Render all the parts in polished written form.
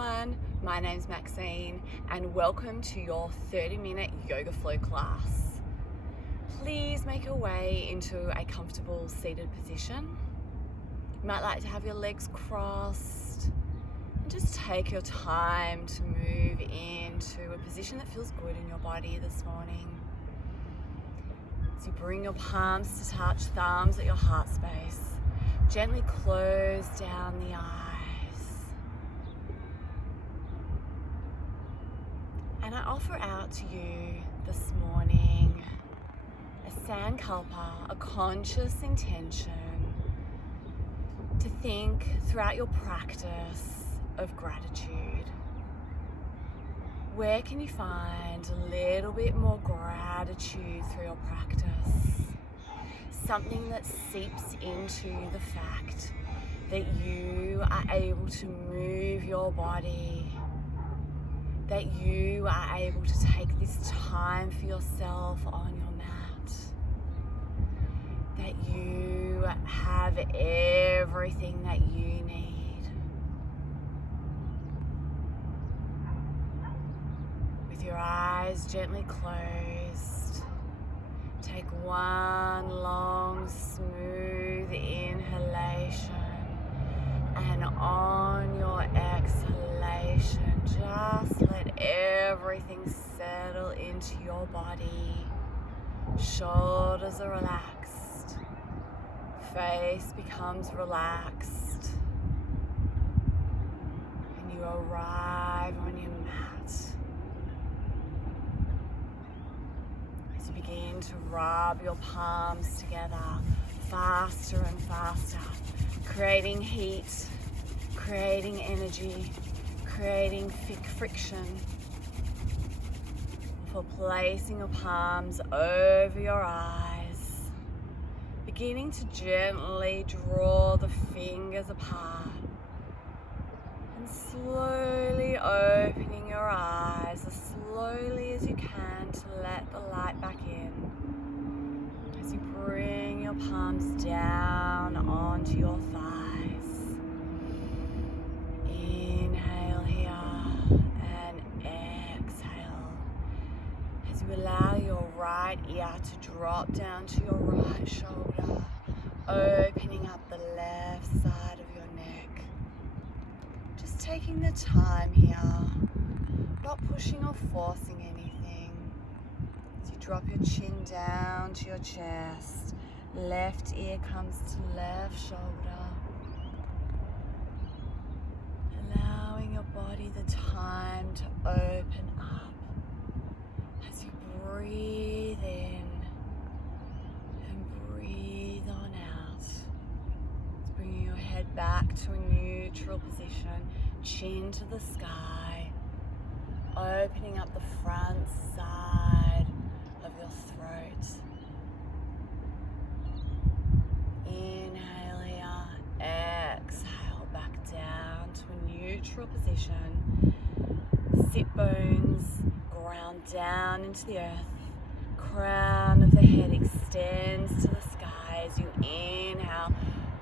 everyone, my name's Maxine and welcome to your 30-minute yoga flow class. Please make your way into a comfortable seated position. You might like to have your legs crossed and just take your time to move into a position that feels good in your body this morning. As you bring your palms to touch thumbs at your heart space, gently close down the eyes. And I offer out to you this morning a sankalpa, a conscious intention to think throughout your practice of gratitude. Where can you find a little bit more gratitude through your practice? Something that seeps into the fact that you are able to move your body, that you are able to take this time for yourself on your mat, that you have everything that you need. With your eyes gently closed, take one long, smooth inhalation, and on your exhalation, just let everything settle into your body. Shoulders are relaxed, face becomes relaxed, and you arrive on your mat. As you begin to rub your palms together faster and faster, creating heat, creating energy, creating friction, for placing your palms over your eyes, beginning to gently draw the fingers apart and slowly opening your eyes as slowly as you can to let the light back in. As you bring your palms down onto your thighs. Inhale here and exhale. As you allow your right ear to drop down to your right shoulder, opening up the left side of your neck. Just taking the time here, not pushing or forcing anything. As you drop your chin down to your chest, left ear comes to left shoulder. Allowing your body the time to open up as you breathe in and breathe on out. It's bringing your head back to a neutral position, chin to the sky, opening up the front side of your throat. Inhale here, exhale back down to a neutral position. Sit bones ground down into the earth. Crown of the head extends to the sky as you inhale.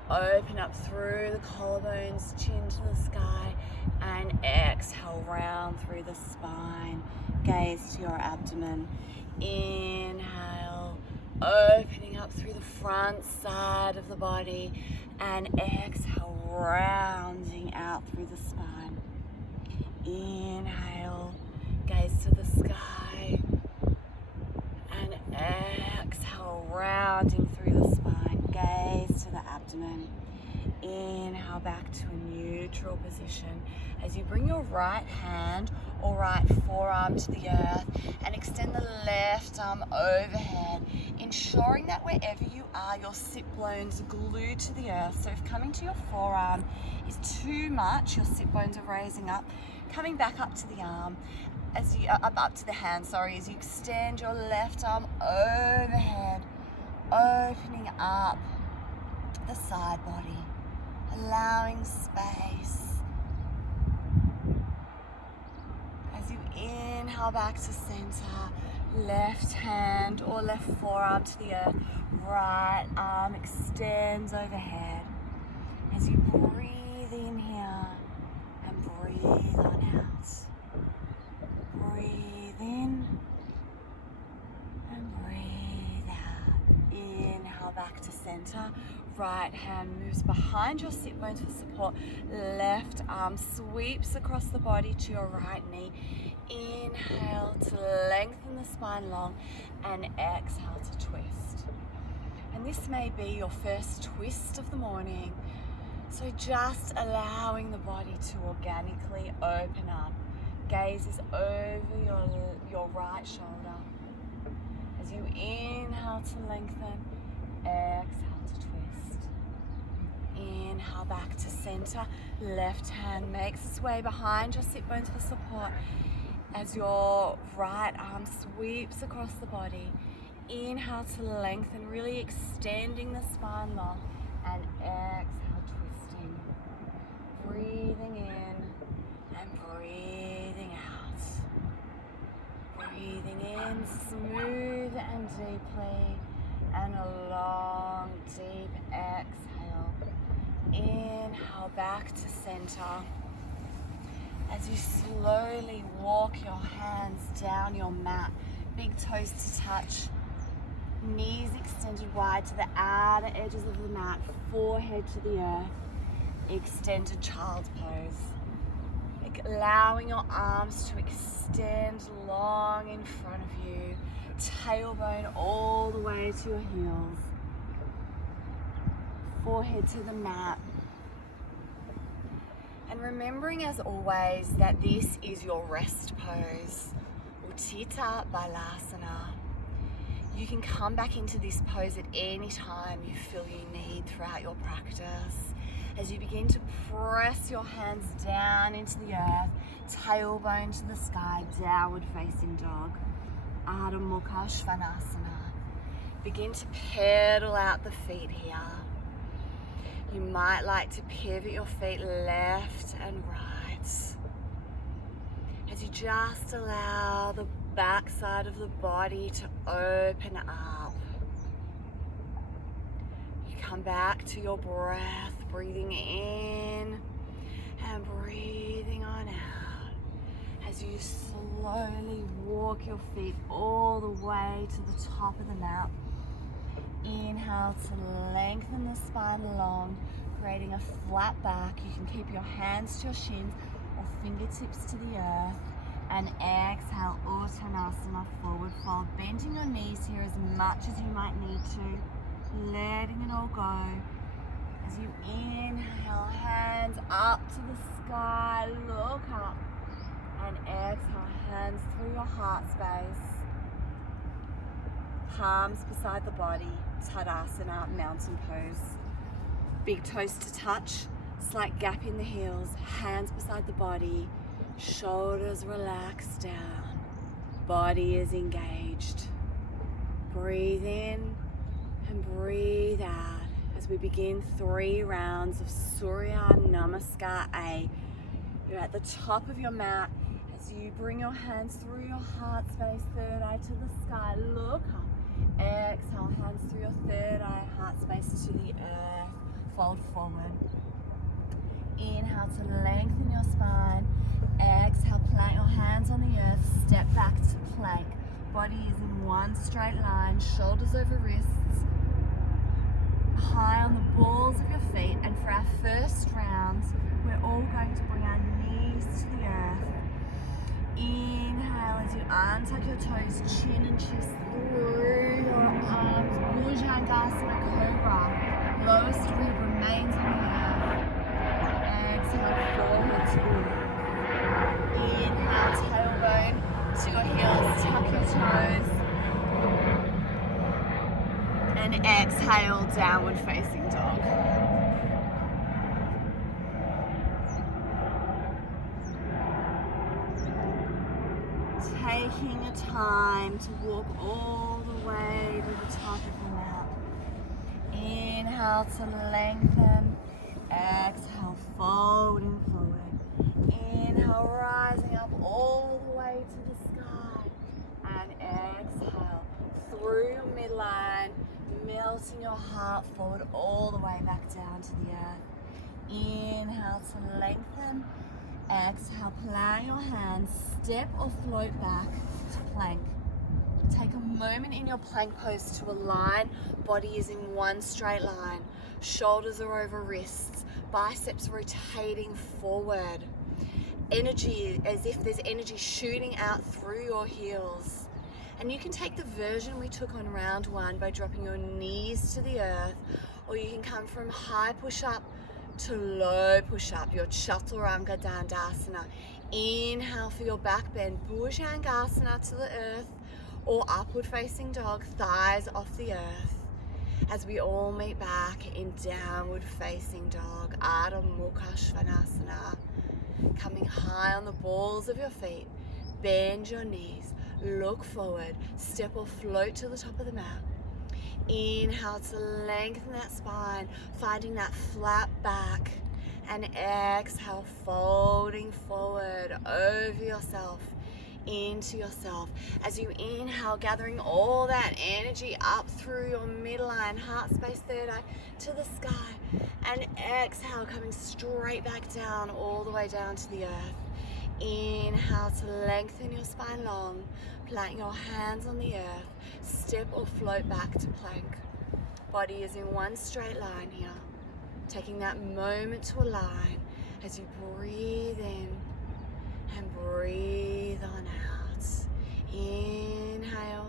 Open up through the collarbones, chin to the sky, and exhale round through the spine. Gaze to your abdomen. Inhale, opening up through the front side of the body, and exhale, rounding out through the spine. Inhale, gaze to the sky, and exhale, rounding through the spine. Gaze to the abdomen. Inhale back to a neutral position as you bring your right hand or right forearm to the earth and extend the left arm overhead, ensuring that wherever you are, your sit bones are glued to the earth. So if coming to your forearm is too much, your sit bones are raising up, coming back up to the arm, as you up to the hand, as you extend your left arm overhead, opening up the side body, allowing space. As you inhale back to center, left hand or left forearm to the earth, right arm extends overhead. As you breathe in here and breathe on out. Breathe in and breathe out. Inhale back to center. Right hand moves behind your sit bones for support. Left arm sweeps across the body to your right knee. Inhale to lengthen the spine long and exhale to twist. And this may be your first twist of the morning. So just allowing the body to organically open up. Gaze is over your right shoulder. As you inhale to lengthen, exhale to twist. Inhale back to center. Left hand makes its way behind your sit bones for support. As your right arm sweeps across the body. Inhale to lengthen, really extending the spine long. And exhale, twisting. Breathing in and breathing out. Breathing in smooth and deeply. And a long, deep exhale. Inhale back to center. As you slowly walk your hands down your mat, big toes to touch, knees extended wide to the outer edges of the mat, forehead to the earth, extended child's pose. Allowing your arms to extend long in front of you, tailbone all the way to your heels, forehead to the mat. And remembering as always that this is your rest pose, Utthita Balasana. You can come back into this pose at any time you feel you need throughout your practice. As you begin to press your hands down into the earth, tailbone to the sky, downward facing dog, Ardha Mukha Svanasana. Begin to pedal out the feet here. You might like to pivot your feet left and right. As you just allow the back side of the body to open up. You come back to your breath, breathing in and breathing on out. As you slowly walk your feet all the way to the top of the mat. Inhale to lengthen the spine long, creating a flat back. You can keep your hands to your shins or fingertips to the earth. And exhale, Uttanasana, forward fold. Bending your knees here as much as you might need to. Letting it all go. As you inhale, hands up to the sky, look up. And exhale, hands through your heart space. Palms beside the body, Tadasana, mountain pose. Big toes to touch, slight gap in the heels, hands beside the body, shoulders relaxed down, body is engaged. Breathe in and breathe out as we begin 3 rounds of Surya Namaskar A. You're at the top of your mat as you bring your hands through your heart space, third eye to the sky, look up. Exhale, hands through your third eye, heart space to the earth, fold forward. Inhale to lengthen your spine. Exhale, plant your hands on the earth, step back to plank. Body is in one straight line, shoulders over wrists, high on the balls of your feet. And for our first round, we're all going to bring our knees to the earth. Inhale as you untuck your toes, chin and chest through your arms, Bhujangasana Cobra. Lowest rib remains on the earth. Exhale, forward to the earth. Inhale, tailbone to your heels, tuck your toes. And exhale, downward facing dog. Taking a time to walk all the way to the top of the mat. Inhale to lengthen. Exhale, folding forward. Inhale, rising up all the way to the sky. And exhale, through your midline, melting your heart forward all the way back down to the earth. Inhale to lengthen. Exhale, plant your hands, step or float back to plank. Take a moment in your plank pose to align. Body is in one straight line. Shoulders are over wrists, biceps rotating forward. Energy, as if there's energy shooting out through your heels. And you can take the version we took on round one by dropping your knees to the earth, or you can come from high push-up to low push-up, your Chaturanga Dandasana. Inhale for your back bend, Bhujangasana to the earth, or upward facing dog, thighs off the earth. As we all meet back in downward facing dog, Ardha Mukha Svanasana. Coming high on the balls of your feet, bend your knees, look forward, step or float to the top of the mat. Inhale to lengthen that spine, finding that flat back. And exhale, folding forward over yourself, into yourself. As you inhale, gathering all that energy up through your midline, heart space, third eye, to the sky. And exhale, coming straight back down, all the way down to the earth. Inhale to lengthen your spine long, plant your hands on the earth, step or float back to plank. Body is in one straight line here. Taking that moment to align as you breathe in and breathe on out. Inhale,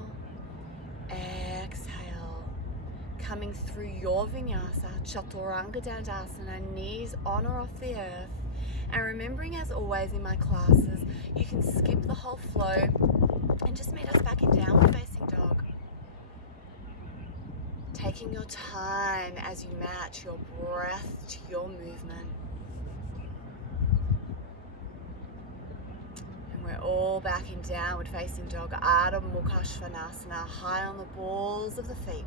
exhale. Coming through your vinyasa, Chaturanga Dandasana, knees on or off the earth. And remembering, as always in my classes, you can skip the whole flow and just meet us back in downward facing dog. Taking your time as you match your breath to your movement. And we're all back in downward facing dog, Ardha Mukha Svanasana, high on the balls of the feet,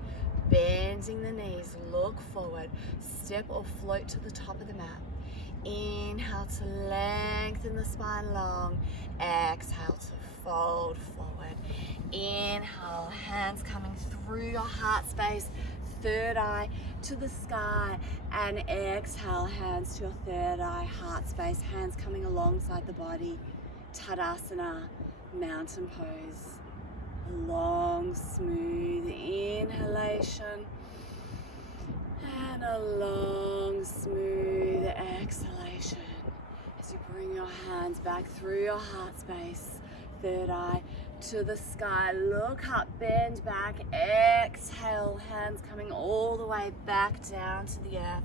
bending the knees, look forward, step or float to the top of the mat. Inhale to lengthen the spine long, exhale to fold forward. Inhale, hands coming through your heart space, third eye to the sky, and exhale, hands to your third eye, heart space, hands coming alongside the body. Tadasana, mountain pose. A long, smooth inhalation and a long, smooth exhalation as you bring your hands back through your heart space, third eye to the sky. Look up, bend back, exhale, hands coming all the way back down to the earth.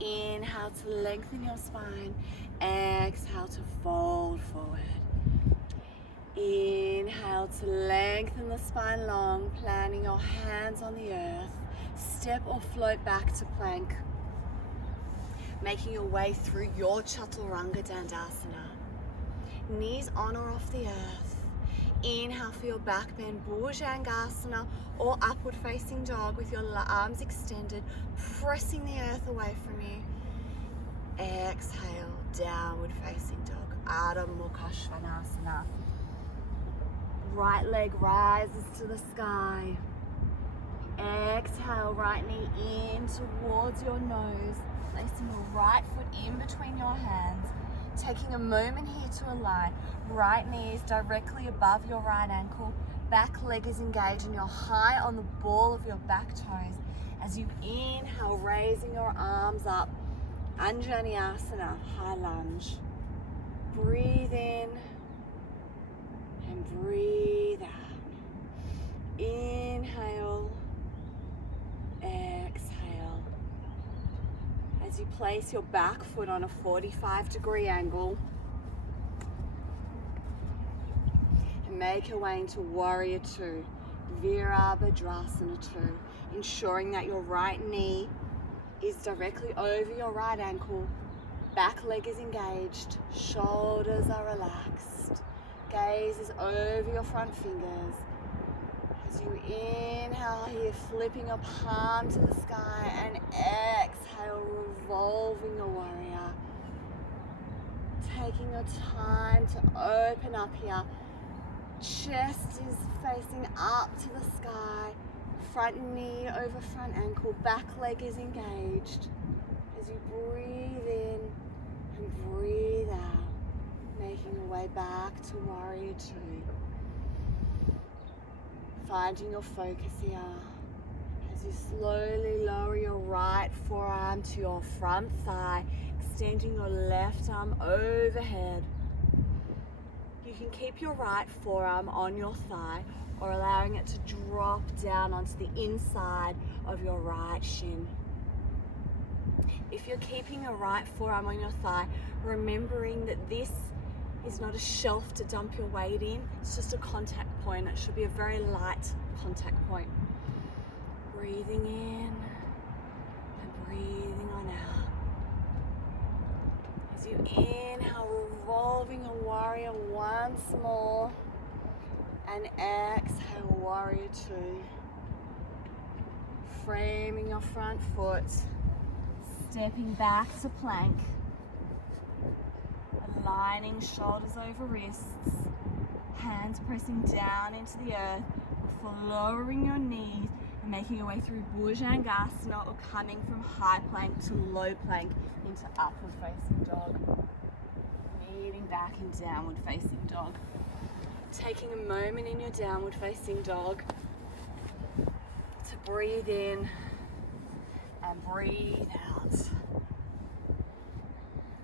Inhale to lengthen your spine, exhale to fold forward. Inhale to lengthen the spine long, planting your hands on the earth. Step or float back to plank, making your way through your Chaturanga Dandasana. Knees on or off the earth. Inhale for your back bend, Bhujangasana, or upward facing dog with your arms extended, pressing the earth away from you. Exhale, downward facing dog, Ardha Mukha Svanasana. Right leg rises to the sky. Exhale, right knee in towards your nose, placing your right foot in between your hands. Taking a moment here to align. Right knee is directly above your right ankle. Back leg is engaged and you're high on the ball of your back toes. As you inhale, raising your arms up. Anjaneyasana, high lunge. Breathe in and breathe out. Inhale, exhale. As you place your back foot on a 45-degree angle and make your way into Warrior Two, Virabhadrasana 2, ensuring that your right knee is directly over your right ankle, back leg is engaged, shoulders are relaxed, gaze is over your front fingers. As you inhale here, flipping your palm to the sky, and exhale, revolving your warrior. Taking your time to open up here. Chest is facing up to the sky. Front knee over front ankle, back leg is engaged. As you breathe in and breathe out. Making your way back to warrior two. Finding your focus here as you slowly lower your right forearm to your front thigh, extending your left arm overhead. You can keep your right forearm on your thigh or allowing it to drop down onto the inside of your right shin. If you're keeping your right forearm on your thigh, remembering that this is not a shelf to dump your weight in, it's just a contact point. It should be a very light contact point. Breathing in and breathing on out. As you inhale, revolving a warrior once more, and exhale, warrior two. Framing your front foot, stepping back to plank, aligning shoulders over wrists, hands pressing down into the earth before lowering your knees and making your way through Bhujangasana or coming from high plank to low plank into upward facing dog. Meeting back in downward facing dog. Taking a moment in your downward facing dog to breathe in and breathe out.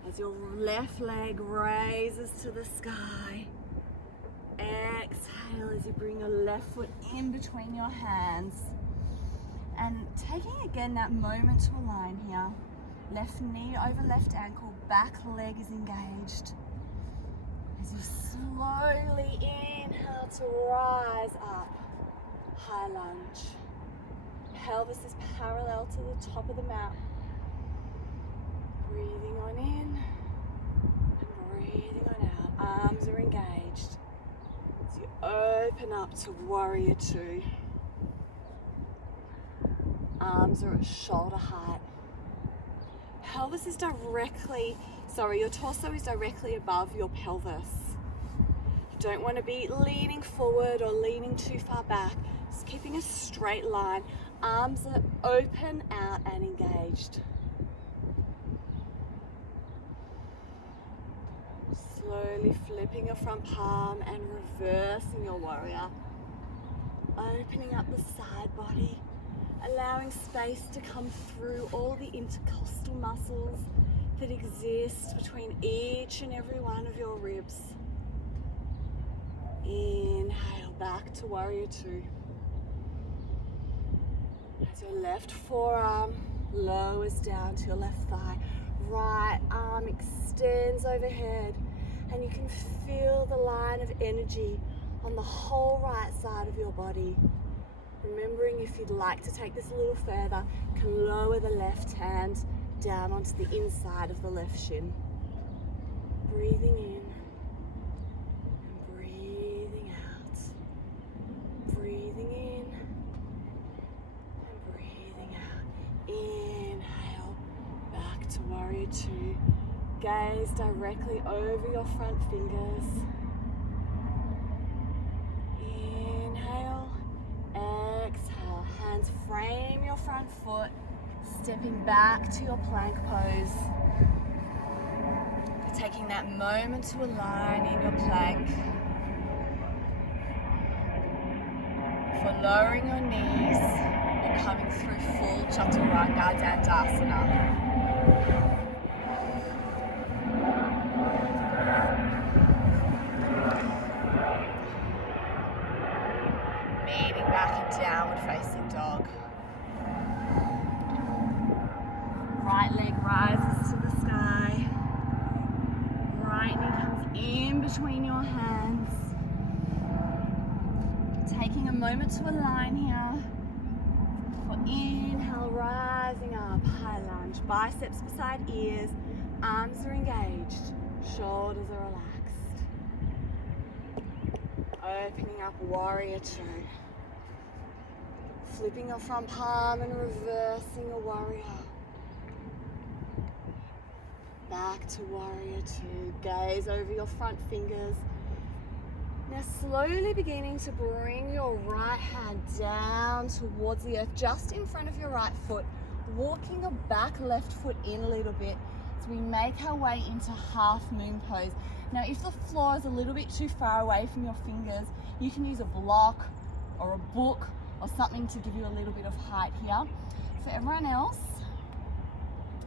As your left leg raises to the sky, exhale as you bring your left foot in between your hands. And taking again that moment to align here. Left knee over left ankle, back leg is engaged. As you slowly inhale to rise up, high lunge. Pelvis is parallel to the top of the mat. Breathing on in and breathing on out. Arms are engaged. As you open up to warrior two. Arms are at shoulder height. Pelvis is your torso is directly above your pelvis. You don't want to be leaning forward or leaning too far back. Just keeping a straight line. Arms are open, out and engaged. Slowly flipping your front palm and reversing your warrior. Opening up the side body, allowing space to come through all the intercostal muscles that exist between each and every one of your ribs. Inhale back to warrior two. As your left forearm lowers down to your left thigh, right arm extends overhead, and you can feel the line of energy on the whole right side of your body. Remembering if you'd like to take this a little further, you can lower the left hand down onto the inside of the left shin. Breathing in and breathing out. Breathing in and breathing out. Inhale, back to warrior two. Gaze directly over your front fingers. Inhale, exhale. Hands frame your front foot, stepping back to your plank pose. Taking that moment to align in your plank. For lowering your knees or coming through full Chaturanga Dandasana. Meeting back in downward facing dog. Right leg rises to the sky. Right knee comes in between your hands. Taking a moment to align here. For inhale, rising up, high lunge. Biceps beside ears, arms are engaged, shoulders are relaxed. Opening up warrior two. Flipping your front palm and reversing a warrior. Back to warrior two. Gaze over your front fingers. Now slowly beginning to bring your right hand down towards the earth, just in front of your right foot. Walking your back left foot in a little bit So we make our way into half moon pose. Now if the floor is a little bit too far away from your fingers, you can use a block or a book or something to give you a little bit of height here. For everyone else,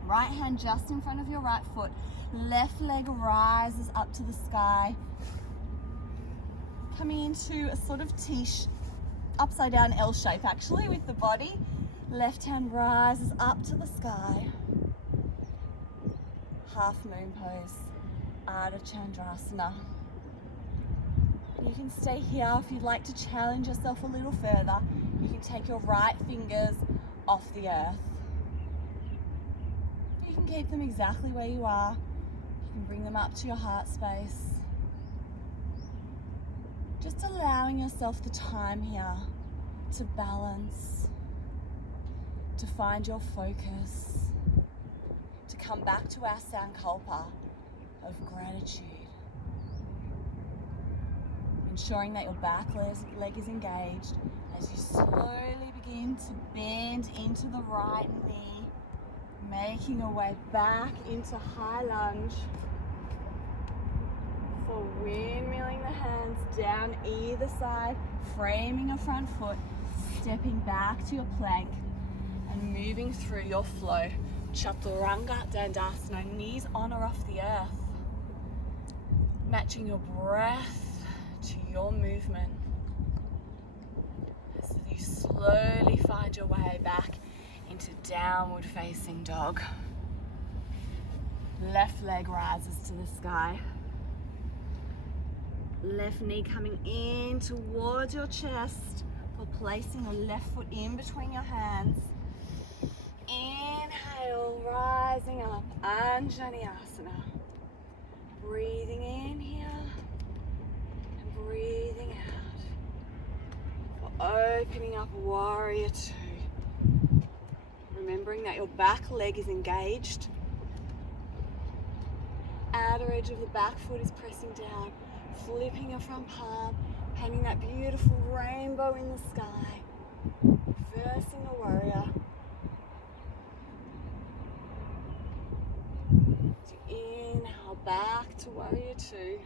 right hand just in front of your right foot, left leg rises up to the sky, coming into a sort of upside down L shape actually with the body. Left hand rises up to the sky. Half moon pose, Ardha Chandrasana. You can stay here if you'd like to challenge yourself a little further. You can take your right fingers off the earth. You can keep them exactly where you are. You can bring them up to your heart space. Just allowing yourself the time here to balance, to find your focus, to come back to our Sankalpa of gratitude. Ensuring that your back leg is engaged as you slowly begin to bend into the right knee, making your way back into high lunge. So windmilling the hands down either side, framing your front foot, stepping back to your plank and moving through your flow. Chaturanga Dandasana, knees on or off the earth. Matching your breath to your movement. So you slowly find your way back into downward facing dog. Left leg rises to the sky. Left knee coming in towards your chest for placing your left foot in between your hands. Inhale, rising up, Anjaneyasana. Breathing in here and breathing out. For opening up Warrior Two. Remembering that your back leg is engaged. Outer edge of the back foot is pressing down. Flipping your front palm, painting that beautiful rainbow in the sky. Reversing the warrior. So inhale back to Warrior Two.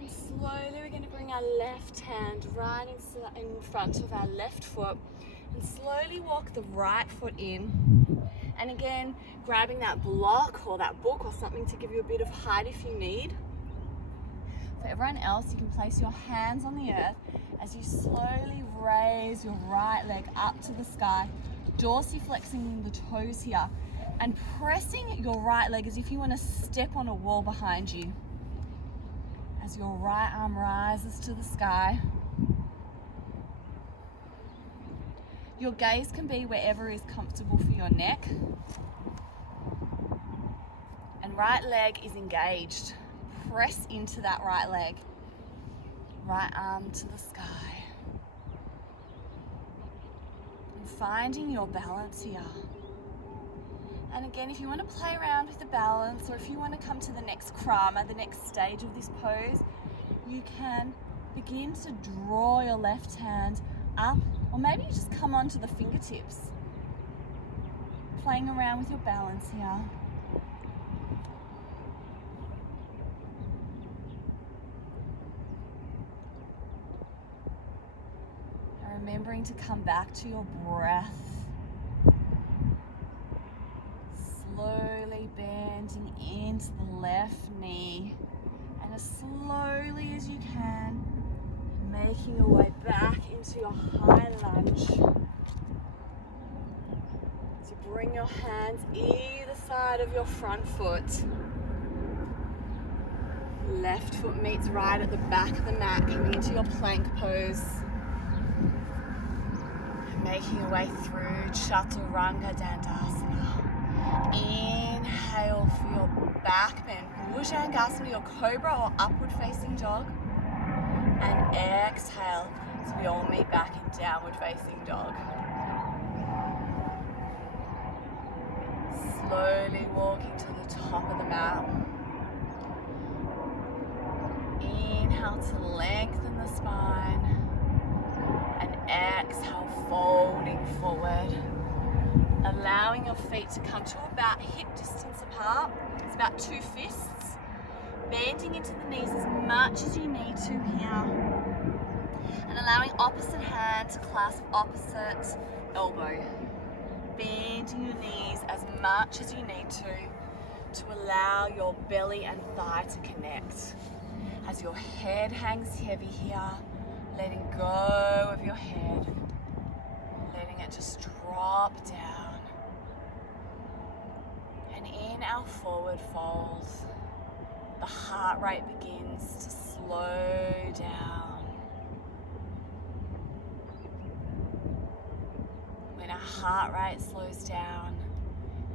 And slowly we're going to bring our left hand right in front of our left foot and slowly walk the right foot in. And again, grabbing that block or that book or something to give you a bit of height if you need. For everyone else, you can place your hands on the earth as you slowly raise your right leg up to the sky, dorsiflexing the toes here and pressing your right leg as if you want to step on a wall behind you. As your right arm rises to the sky. Your gaze can be wherever is comfortable for your neck. And right leg is engaged. Press into that right leg. Right arm to the sky. And finding your balance here. And again, if you want to play around with the balance or if you want to come to the next krama, the next stage of this pose, you can begin to draw your left hand up, or maybe you just come onto the fingertips, playing around with your balance here. And remembering to come back to your breath, slowly bending into the left knee, and as slowly as you can, making your way back into your high lunge. So bring your hands either side of your front foot. Left foot meets right at the back of the mat, coming into your plank pose. And making your way through Chaturanga Dandasana. Inhale for your back bend, Bhujangasana, your cobra or upward facing dog. And exhale, so we all meet back in downward facing dog. Slowly walking to the top of the mat. Inhale to lengthen the spine. And exhale, folding forward. allowing your feet to come to about hip distance apart. It's about 2 fists. Bending into the knees as much as you need to here. And allowing opposite hand to clasp opposite elbow. Bending your knees as much as you need to allow your belly and thigh to connect. As your head hangs heavy here, letting go of your head, letting it just drop down. And in our forward fold, the heart rate begins to slow down. When our heart rate slows down,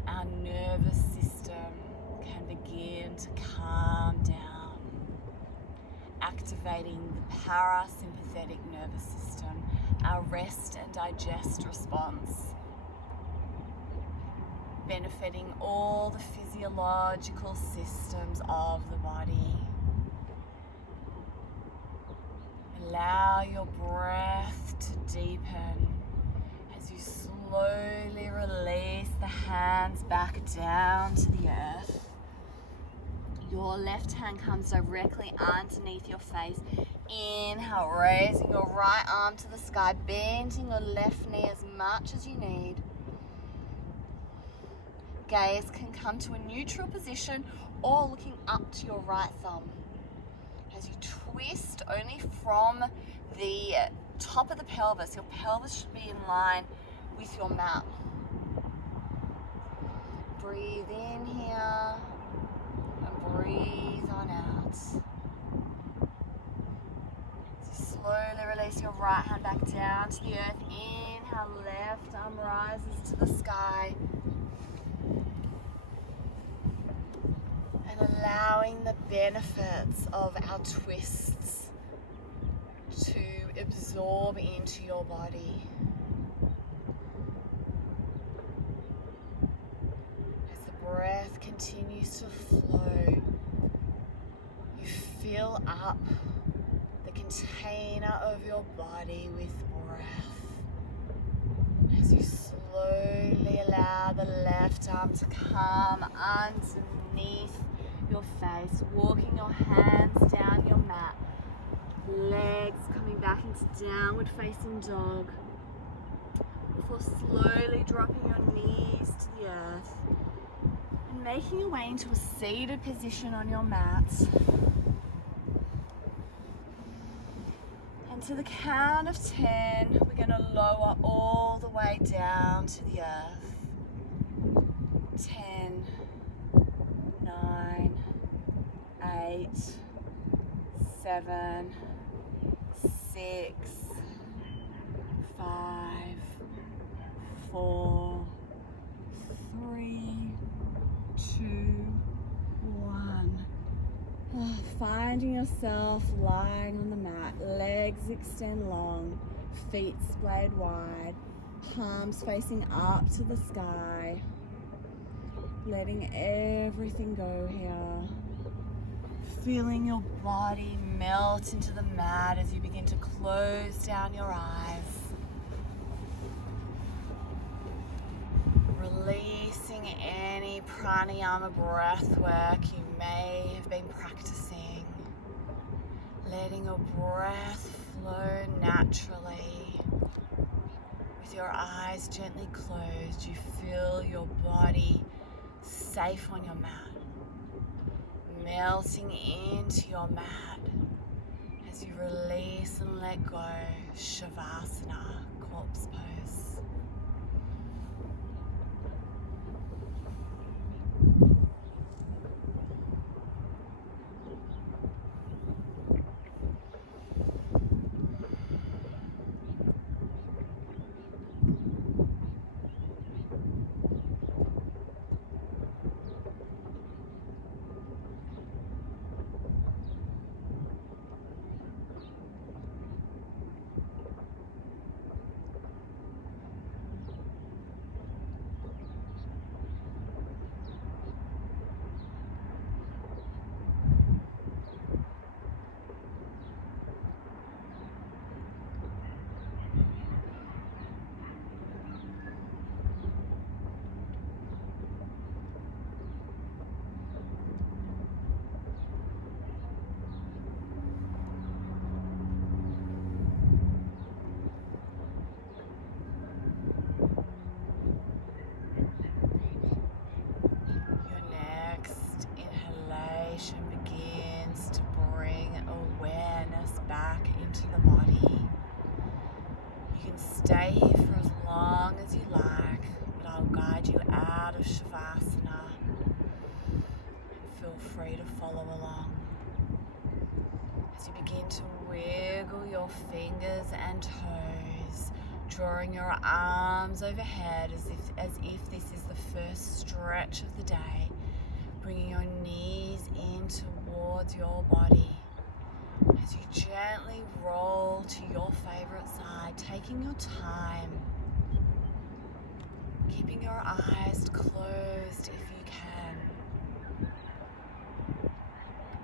our nervous system can begin to calm down, activating the parasympathetic nervous system, our rest and digest response, benefiting all the physiological systems of the body. Allow your breath to deepen as you slowly release the hands back down to the earth. Your left hand comes directly underneath your face. Inhale, raising your right arm to the sky, bending your left knee as much as you need. Gaze can come to a neutral position or looking up to your right thumb. As you twist only from the top of the pelvis, your pelvis should be in line with your mat. Breathe in here and breathe on out. So slowly release your right hand back down to the earth. Inhale, left arm rises to the sky. And allowing the benefits of our twists to absorb into your body. As the breath continues to flow, you fill up the container of your body with breath. As you slowly allow the left arm to come underneath your face, walking your hands down your mat, legs coming back into downward facing dog, before slowly dropping your knees to the earth and making your way into a seated position on your mat. And to the count of 10, we're going to lower all the way down to the earth. 10, 9, 8, 7, 6, 5, 4, 3, 2, 1. Finding yourself lying on the mat, legs extend long, feet splayed wide, palms facing up to the sky. Letting everything go here. Feeling your body melt into the mat as you begin to close down your eyes. Releasing any pranayama breath work you may have been practicing. Letting your breath flow naturally. With your eyes gently closed, you feel your body safe on your mat, melting into your mat as you release and let go. Shavasana, corpse pose. Stay here for as long as you like, but I'll guide you out of Shavasana. Feel free to follow along. As you begin to wiggle your fingers and toes, drawing your arms overhead as if this is the first stretch of the day, bringing your knees in towards your body. As you gently roll to your favorite side, taking your time, keeping your eyes closed if you can,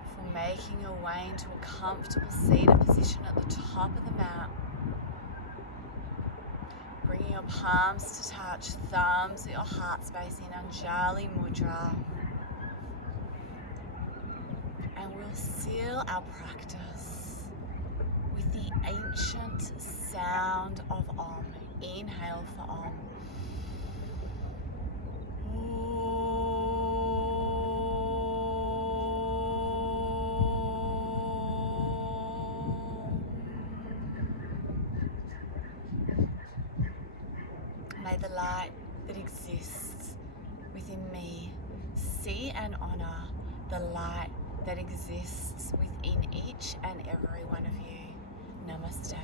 before making your way into a comfortable seated position at the top of the mat. Bringing your palms to touch, thumbs at your heart space in Anjali Mudra. And we'll seal our practice with the ancient sound of Om. Inhale for Om. May the light that exists within me see and honor the light that exists within each and every one of you. Namaste.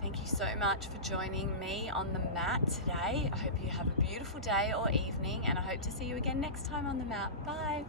Thank you so much for joining me on the mat today. I hope you have a beautiful day or evening, and I hope to see you again next time on the mat. Bye.